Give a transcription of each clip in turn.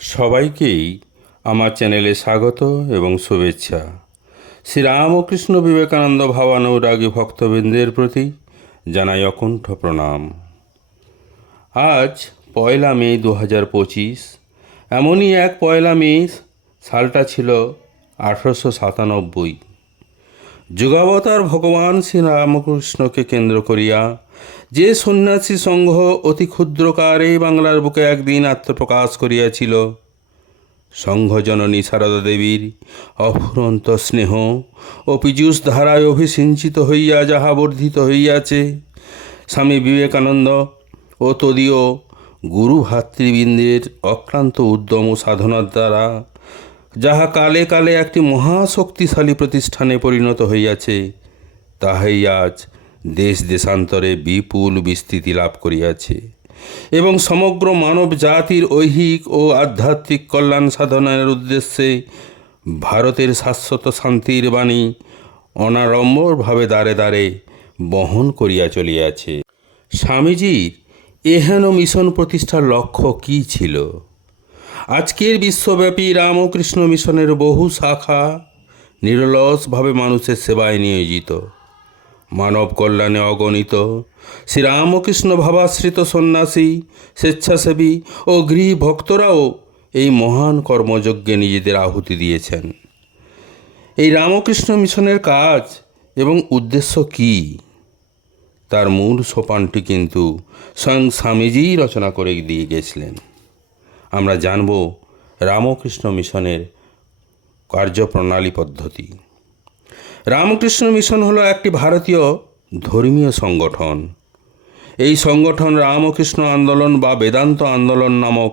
সবাইকেই আমার চ্যানেলে স্বাগত এবং শুভেচ্ছা। শ্রীরামকৃষ্ণ বিবেকানন্দ ভাবানুরাগী ভক্তবৃন্দের প্রতি জানাই অকুণ্ঠ প্রণাম। আজ পয়লা মে দু হাজার পঁচিশ, এমনই এক পয়লা মে, সালটা ছিল আঠারোশো সাতানব্বই। যুগাবতার ভগবান শ্রীরামকৃষ্ণকে কেন্দ্র করিয়া যে সন্ন্যাসী সংঘ অতি ক্ষুদ্রকারে বাংলার বুকে একদিন আত্মপ্রকাশ করিয়াছিল, সংঘজননী সারদা দেবীর অফুরন্ত স্নেহ ও পীযুষ ধারায় অভিসিঞ্চিত হইয়া যাহা বর্ধিত হইয়াছে, স্বামী বিবেকানন্দ ও তদীয় গুরু ভাতৃবৃন্দের অক্লান্ত উদ্যম ও সাধনার দ্বারা যাহা কালে কালে একটি মহাশক্তিশালী প্রতিষ্ঠানে পরিণত হইয়াছে, তাহাই আজ দেশ দেশান্তরে বিপুল বিস্তৃতি লাভ করিয়াছে এবং সমগ্র মানব জাতির ঐহিক ও আধ্যাত্মিক কল্যাণ সাধনের উদ্দেশ্যে ভারতের শাশ্বত শান্তির বাণী অনাড়ম্বরভাবে দ্বারে দ্বারে বহন করিয়া চলিয়াছে। স্বামীজির এহেন মিশন প্রতিষ্ঠার লক্ষ্য কী ছিল? আজকের বিশ্বব্যাপী রামকৃষ্ণ মিশনের বহু শাখা নিরলসভাবে মানুষের সেবায় নিয়োজিত। মানব কল্যাণে অগণিত। শ্রীরামকৃষ্ণ ভাবাশ্রিত সন্ন্যাসী, স্বেচ্ছাসেবী ও গৃহী ভক্তরাও এই মহান কর্মযজ্ঞে নিজেদের আহুতি দিয়েছেন। এই রামকৃষ্ণ মিশনের কাজ এবং উদ্দেশ্য কী? তার মূল সোপানটি কিন্তু স্বয়ং স্বামীজিই রচনা করে দিয়ে গেছিলেন। আমরা জানব রামকৃষ্ণ মিশনের কার্যপ্রণালী পদ্ধতি। রামকৃষ্ণ মিশন হলো একটি ভারতীয় ধর্মীয় সংগঠন। এই সংগঠন রামকৃষ্ণ আন্দোলন বা বেদান্ত আন্দোলন নামক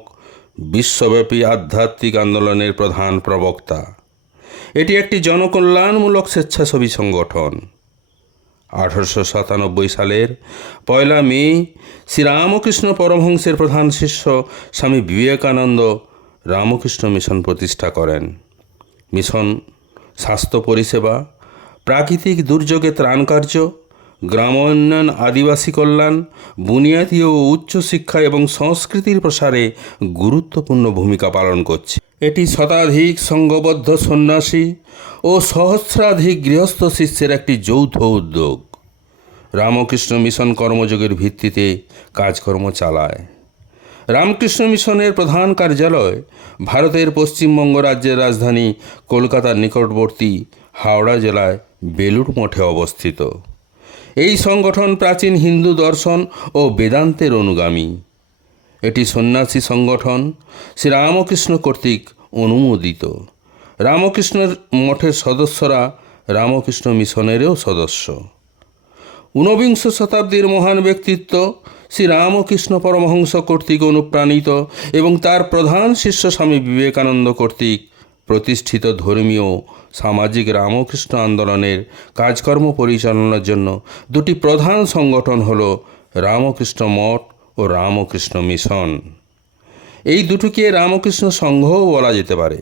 বিশ্বব্যাপী আধ্যাত্মিক আন্দোলনের প্রধান প্রবক্তা। এটি একটি জনকল্যাণমূলক স্বেচ্ছাসেবী সংগঠন। আঠারোশো সাতানব্বই সালের পয়লা মে শ্রীরামকৃষ্ণ পরমহংসের প্রধান শিষ্য স্বামী বিবেকানন্দ রামকৃষ্ণ মিশন প্রতিষ্ঠা করেন। মিশন স্বাস্থ্য পরিষেবা, প্রাকৃতিক দুর্যোগে ত্রাণ কার্য গ্রামোন্নয়ন আদিবাসী কল্যাণ, বুনিয়াদী ও উচ্চশিক্ষা এবং সংস্কৃতির প্রসারে গুরুত্বপূর্ণ ভূমিকা পালন করছে। এটি শতাধিক সংঘবদ্ধ সন্ন্যাসী ও সহস্রাধিক গৃহস্থ শিষ্যের একটি যৌথ উদ্যোগ। রামকৃষ্ণ মিশন কর্মযোগের ভিত্তিতে কাজকর্ম চালায়। রামকৃষ্ণ মিশনের প্রধান কার্যালয় ভারতের পশ্চিমবঙ্গ রাজ্যের রাজধানী কলকাতার নিকটবর্তী হাওড়া জেলায় বেলুড় মঠে অবস্থিত। এই সংগঠন প্রাচীন হিন্দু দর্শন ও বেদান্তের অনুগামী। এটি সন্ন্যাসী সংগঠন শ্রীরামকৃষ্ণ কর্তৃক অনুমোদিত। রামকৃষ্ণের মঠের সদস্যরা রামকৃষ্ণ মিশনেরও সদস্য। ঊনবিংশ শতাব্দীর মহান ব্যক্তিত্ব শ্রী রামকৃষ্ণ পরমহংস কর্তৃক অনুপ্রাণিত এবং তার প্রধান শিষ্য স্বামী বিবেকানন্দ কর্তৃক প্রতিষ্ঠিত ধর্মীয় সামাজিক রামকৃষ্ণ আন্দোলনের কাজকর্ম পরিচালনার জন্য দুটি প্রধান সংগঠন হল রামকৃষ্ণ মঠ ও রামকৃষ্ণ মিশন। এই দুটিকে রামকৃষ্ণ সংঘও বলা যেতে পারে।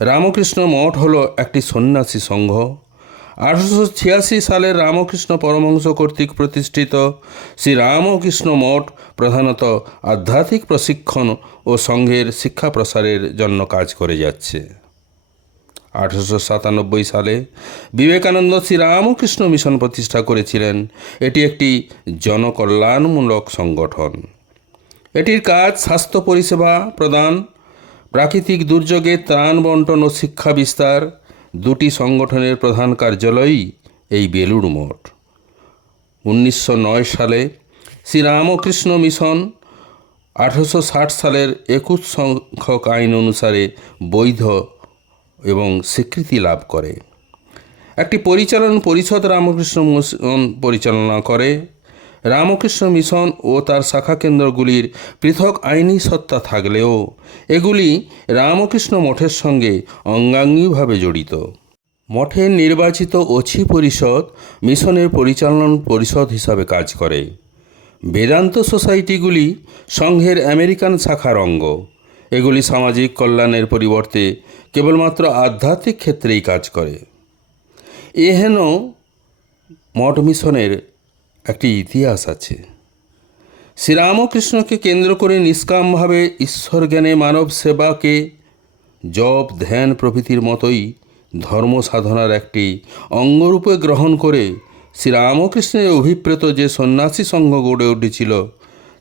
রামকৃষ্ণ মঠ হলো একটি সন্ন্যাসী সংঘ। আঠারোশো ছিয়াশি সালের রামকৃষ্ণ পরমহংস কর্তৃক প্রতিষ্ঠিত শ্রী রামকৃষ্ণ মঠ প্রধানত আধ্যাত্মিক প্রশিক্ষণ ও সংঘের শিক্ষা প্রসারের জন্য কাজ করে যাচ্ছে। আঠারোশো সাতানব্বই সালে বিবেকানন্দ শ্রী রামকৃষ্ণ মিশন প্রতিষ্ঠা করেছিলেন। এটি একটি জনকল্যাণমূলক সংগঠন। এটির কাজ স্বাস্থ্য পরিষেবা প্রদান, প্রাকৃতিক দুর্যোগে ত্রাণ বন্টন ও শিক্ষা বিস্তার দুটি সংগঠনের প্রধান কার্যালয়ই এই বেলুড় মঠ। উনিশশো নয় সালে শ্রীরামকৃষ্ণ মিশন আঠারোশো ষাট সালের একুশ সংখ্যক আইন অনুসারে বৈধ এবং স্বীকৃতি লাভ করে। একটি পরিচালন পরিষদ রামকৃষ্ণ মিশন পরিচালনা করে। রামকৃষ্ণ মিশন ও তার শাখা কেন্দ্রগুলির পৃথক আইনি সত্তা থাকলেও এগুলি রামকৃষ্ণ মঠের সঙ্গে অঙ্গাঙ্গিভাবে জড়িত। মঠের নির্বাচিত অছি পরিষদ মিশনের পরিচালন পরিষদ হিসাবে কাজ করে। বেদান্ত সোসাইটিগুলি সংঘের আমেরিকান শাখার অঙ্গ। এগুলি সামাজিক কল্যাণের পরিবর্তে কেবলমাত্র আধ্যাত্মিক ক্ষেত্রেই কাজ করে। এহেন মঠ মিশনের একটি ইতিহাস আছে। শ্রীরামকৃষ্ণকে কেন্দ্র করে নিষ্কামভাবে ঈশ্বর জ্ঞানে মানব সেবাকে জপ, ধ্যান প্রভৃতির মতোই ধর্ম সাধনার একটি অঙ্গরূপে গ্রহণ করে শ্রীরামকৃষ্ণের অভিপ্রেত যে সন্ন্যাসী সংঘ গড়ে উঠেছিল,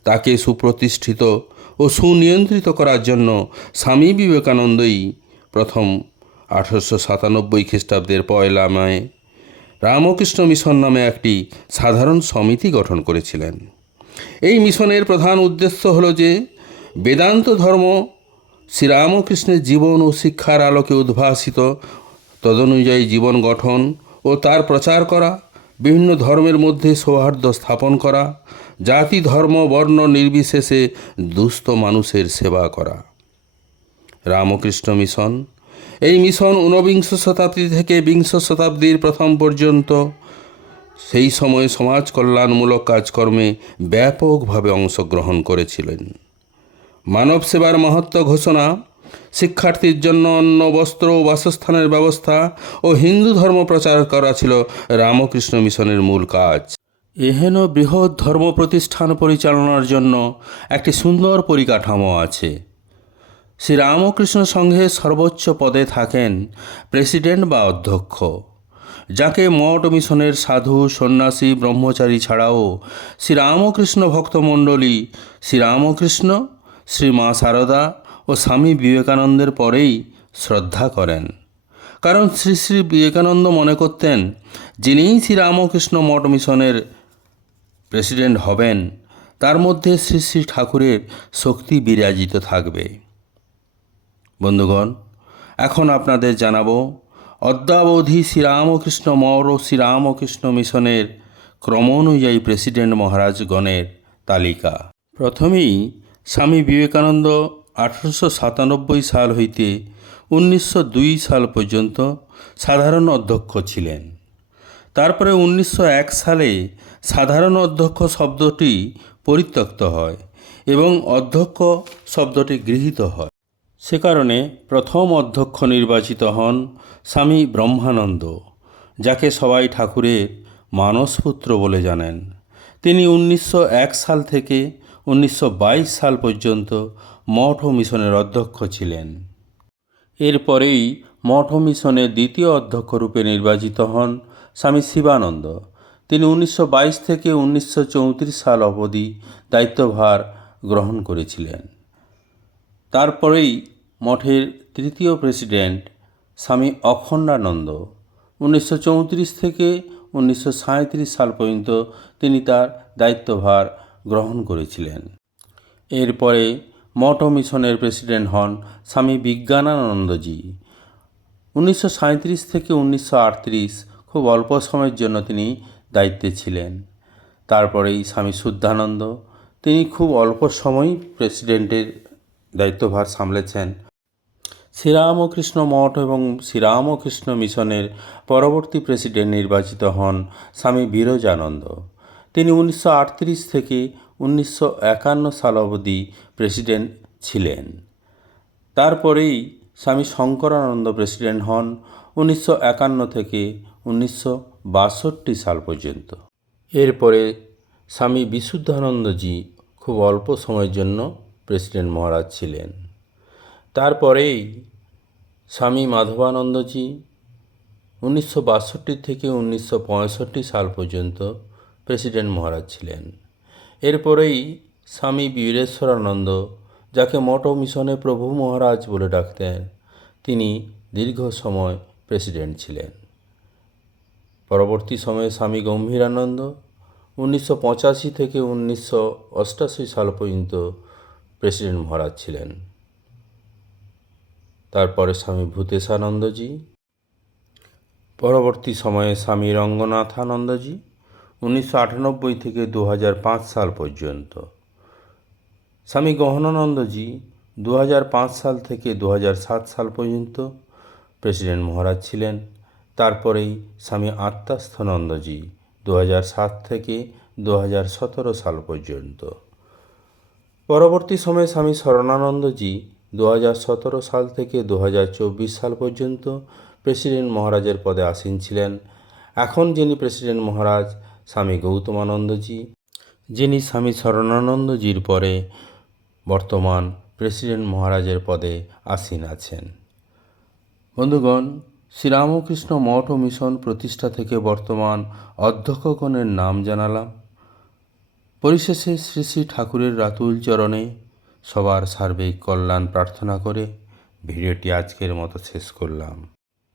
তাকে সুপ্রতিষ্ঠিত ও সুনিয়ন্ত্রিত করার জন্য স্বামী বিবেকানন্দই প্রথম আঠারোশো সাতানব্বই খ্রিস্টাব্দের পয়লা মে রামকৃষ্ণ মিশন নামে একটি সাধারণ সমিতি গঠন করেছিলেন। এই মিশনের প্রধান উদ্দেশ্য হল যে বেদান্ত ধর্ম শ্রীরামকৃষ্ণের জীবন ও শিক্ষার আলোকে উদ্ভাসিত, তদনুযায়ী জীবন গঠন ও তার প্রচার করা, বিভিন্ন ধর্মের মধ্যে সৌহার্দ্য স্থাপন করা জাতি, ধর্ম, বর্ণ নির্বিশেষে দুস্থ মানুষের সেবা করা। রামকৃষ্ণ মিশন। এই মিশন ঊনবিংশ শতাব্দী থেকে বিংশ শতাব্দীর প্রথম পর্যন্ত। সেই সময় সমাজ কল্যাণমূলক কাজকর্মে ব্যাপকভাবে অংশগ্রহণ করেছিলেন। মানব সেবার মহত্ব ঘোষণা, শিক্ষার্থীর জন্য অন্ন, বস্ত্র ও বাসস্থানের ব্যবস্থা ও হিন্দু ধর্ম প্রচার করা ছিল রামকৃষ্ণ মিশনের মূল কাজ। এহেন বৃহৎ ধর্ম প্রতিষ্ঠান পরিচালনার জন্য একটি সুন্দর পরিকাঠামো আছে। শ্রী রামকৃষ্ণ সংঘের সর্বোচ্চ পদে থাকেন প্রেসিডেন্ট বা অধ্যক্ষ, যাকে মঠ মিশনের সাধু, সন্ন্যাসী, ব্রহ্মচারী ছাড়াও শ্রীরামকৃষ্ণ ভক্তমণ্ডলী, শ্রীরামকৃষ্ণ, শ্রী মা সারদা ও স্বামী বিবেকানন্দের পরেই শ্রদ্ধা করেন। কারণ শ্রী শ্রী বিবেকানন্দ মনে করতেন, যিনিই শ্রীরামকৃষ্ণ মঠ মিশনের প্রেসিডেন্ট হবেন, তার মধ্যে শ্রী শ্রী ঠাকুরের শক্তি বিরাজিত থাকবে। বন্ধুগণ, এখন আপনাদের জানাব, অদ্যাবধি শ্রীরামকৃষ্ণ মৌর শ্রীরামকৃষ্ণ মিশনের ক্রম অনুযায়ী প্রেসিডেন্ট মহারাজগণের তালিকা। প্রথমেই স্বামী বিবেকানন্দ আঠারোশো সাতানব্বই সাল হইতে উনিশশো দুই সাল পর্যন্ত সাধারণ অধ্যক্ষ ছিলেন। তারপরে উনিশশো এক সালে সাধারণ অধ্যক্ষ শব্দটি পরিত্যক্ত হয় এবং অধ্যক্ষ শব্দটি গৃহীত হয়। সে কারণে প্রথম অধ্যক্ষ নির্বাচিত হন স্বামী ব্রহ্মানন্দ, যাকে সবাই ঠাকুরের মানসপুত্র বলে জানেন। তিনি উনিশশো এক সাল থেকে উনিশশো বাইশ সাল পর্যন্ত মঠ মিশনের অধ্যক্ষ ছিলেন। এরপরেই মঠ মিশনের দ্বিতীয় অধ্যক্ষ রূপে নির্বাচিত হন স্বামী শিবানন্দ। তিনি উনিশশো বাইশ থেকে উনিশশো চৌত্রিশ সাল অবধি দায়িত্বভার গ্রহণ করেছিলেন। তারপরেই মঠের তৃতীয় প্রেসিডেন্ট স্বামী অখণ্ডানন্দ উনিশশো চৌত্রিশ থেকে উনিশশো সাল পর্যন্ত তিনি তার দায়িত্বভার গ্রহণ করেছিলেন। এরপরে মঠ মিশনের প্রেসিডেন্ট হন স্বামী বিজ্ঞানানন্দজি। উনিশশো থেকে উনিশশো আটত্রিশ খুব অল্প সময়ের জন্য তিনি দায়িত্বে ছিলেন। তারপরেই স্বামী শুদ্ধানন্দ তিনি খুব অল্প সময় প্রেসিডেন্টের দায়িত্বভার সামলেছেন। শ্রীরামকৃষ্ণ মঠ এবং শ্রীরামকৃষ্ণ মিশনের পরবর্তী প্রেসিডেন্ট নির্বাচিত হন স্বামী বিরজানন্দ। তিনি উনিশশো আটত্রিশ থেকে উনিশশো একান্ন সাল অবধি প্রেসিডেন্ট ছিলেন। তারপরেই স্বামী শঙ্করানন্দ প্রেসিডেন্ট হন। উনিশশো একান্ন থেকে উনিশশো বাষট্টি সাল পর্যন্ত। এরপরে স্বামী বিশুদ্ধানন্দজি খুব অল্প সময়ের জন্য প্রেসিডেন্ট মহারাজ ছিলেন। তারপরেই স্বামী মাধবানন্দজি উনিশশো বাষট্টি থেকে উনিশশো পঁয়ষট্টি সাল পর্যন্ত প্রেসিডেন্ট মহারাজ ছিলেন। এরপরেই স্বামী বীরেশ্বরানন্দ, যাকে মঠ মিশনে প্রভু মহারাজ বলে ডাকতেন, তিনি দীর্ঘ সময় প্রেসিডেন্ট ছিলেন। পরবর্তী সময়ে স্বামী গম্ভীরানন্দ উনিশশো পঁচাশি থেকে উনিশশো অষ্টাশি সাল পর্যন্ত প্রেসিডেন্ট মহারাজ ছিলেন। তারপরে স্বামী ভূতেশানন্দজি, পরবর্তী সময়ে স্বামী রঙ্গনাথানন্দজি উনিশশো আটানব্বই থেকে দু হাজার পাঁচ সাল পর্যন্ত। স্বামী গহনানন্দজি দু হাজার পাঁচ সাল থেকে দু হাজার সাত সাল পর্যন্ত প্রেসিডেন্ট মহারাজ ছিলেন। তারপরেই স্বামী আত্মাস্থনন্দজি দু হাজার সাত থেকে দু হাজার সতেরো সাল পর্যন্ত। পরবর্তী সময়ে স্বামী শরণানন্দজি দু হাজার সতেরো সাল থেকে দু হাজার চব্বিশ সাল পর্যন্ত প্রেসিডেন্ট মহারাজের পদে আসীন ছিলেন। এখন যিনি প্রেসিডেন্ট মহারাজ, স্বামী গৌতমানন্দজি, যিনি স্বামী শরণানন্দজির পরে বর্তমান প্রেসিডেন্ট মহারাজের পদে আসীন আছেন। বন্ধুগণ শ্রীরামকৃষ্ণ মঠ ও মিশন প্রতিষ্ঠা থেকে বর্তমান অধ্যক্ষগণের নাম জানালাম। পরিশেষে শ্রী শ্রী ঠাকুরের রাতুল চরণে সবার সার্বিক কল্যাণ প্রার্থনা করে ভিডিওটি আজকের মতো শেষ করলাম।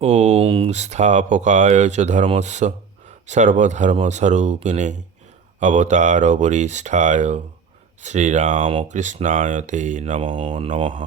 ওং স্থাপকায় চ ধর্মস্য সর্বধর্মস্বরূপিণে অবতার বরিষ্ঠায় শ্রীরামকৃষ্ণায় তে নমো নমঃ।